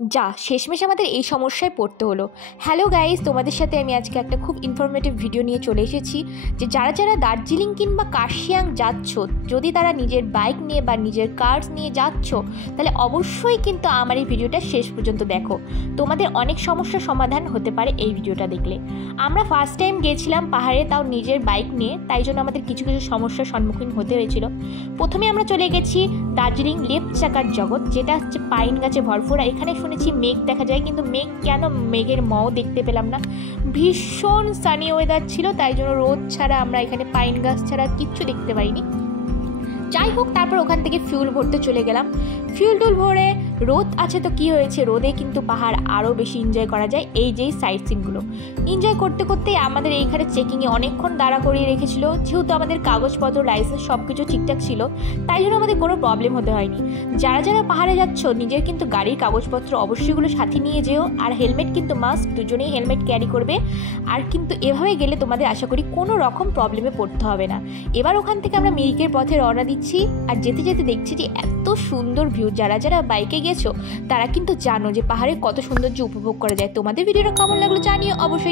যা শেষমেশ আমাদের এই সমস্যায় পড়তে হলো। হ্যালো গাইস, তোমাদের সাথে আমি আজকে একটা খুব ইনফরমেটিভ ভিডিও নিয়ে চলে এসেছি যে যারা যারা দার্জিলিং কিংবা কার্শিয়াং যাচ্ছ, যদি তারা নিজের বাইক নিয়ে বা নিজের কার্স নিয়ে যাচ্ছ, তাহলে অবশ্যই কিন্তু আমার এই ভিডিওটা শেষ পর্যন্ত দেখো। তোমাদের অনেক সমস্যার সমাধান হতে পারে এই ভিডিওটা দেখলে। আমরা ফার্স্ট টাইম গিয়েছিলাম পাহাড়ে, তাও নিজের বাইক নিয়ে, তাই জন্য আমাদের কিছু কিছু সমস্যার সম্মুখীন হতে হয়েছিল। প্রথমে আমরা চলে গেছি দার্জিলিং লেফট চাকার জগৎ, যেটা হচ্ছে পাইন গাছে ভরপুর। এখানে শুনেছি মেঘ দেখা যায়, কিন্তু মেঘ কেন, মেঘের মও দেখতে পেলাম না। ভীষণ সানি ওয়েদার ছিল, তাই জন্য রোদ ছাড়া আমরা এখানে পাইন গাছ ছাড়া কিচ্ছু দেখতে পাইনি। যাই হোক, তারপর ওখান থেকে ফিউল ভরতে চলে গেলাম। ফিউল টুল ভরে, রোদ আছে তো কি হয়েছে, রোদে কিন্তু পাহাড় আরও বেশি এনজয় করা যায়। এই যেই সাইট সিনগুলো এনজয় করতে করতেই আমাদের এইখানে চেকিংয়ে অনেকক্ষণ দাঁড়া করিয়ে রেখেছিল। যেহেতু আমাদের কাগজপত্র, লাইসেন্স সব কিছু ঠিকঠাক ছিল, তাই জন্য আমাদের কোনো প্রবলেম হতে হয়নি। যারা যারা পাহাড়ে যাচ্ছ, নিজের কিন্তু গাড়ির কাগজপত্র অবশ্যইগুলো সাথে নিয়ে যেও, আর হেলমেট কিন্তু মাস্ট, দুজনেই হেলমেট ক্যারি করবে। আর কিন্তু এভাবে গেলে তোমাদের আশা করি কোনো রকম প্রবলেমে পড়তে হবে না। এবার ওখান থেকে আমরা মিরিকের পথে রওনা দিচ্ছি, আর যেতে যেতে দেখছি যে এত সুন্দর ভিউ। যারা যারা বাইকে গেছো তারা কিন্তু জানো যে পাহাড়ে কত সৌন্দর্য উপভোগ করা যায়। তোমাদের ভিডিওটা কেমন লাগলো জানিও অবশ্যই।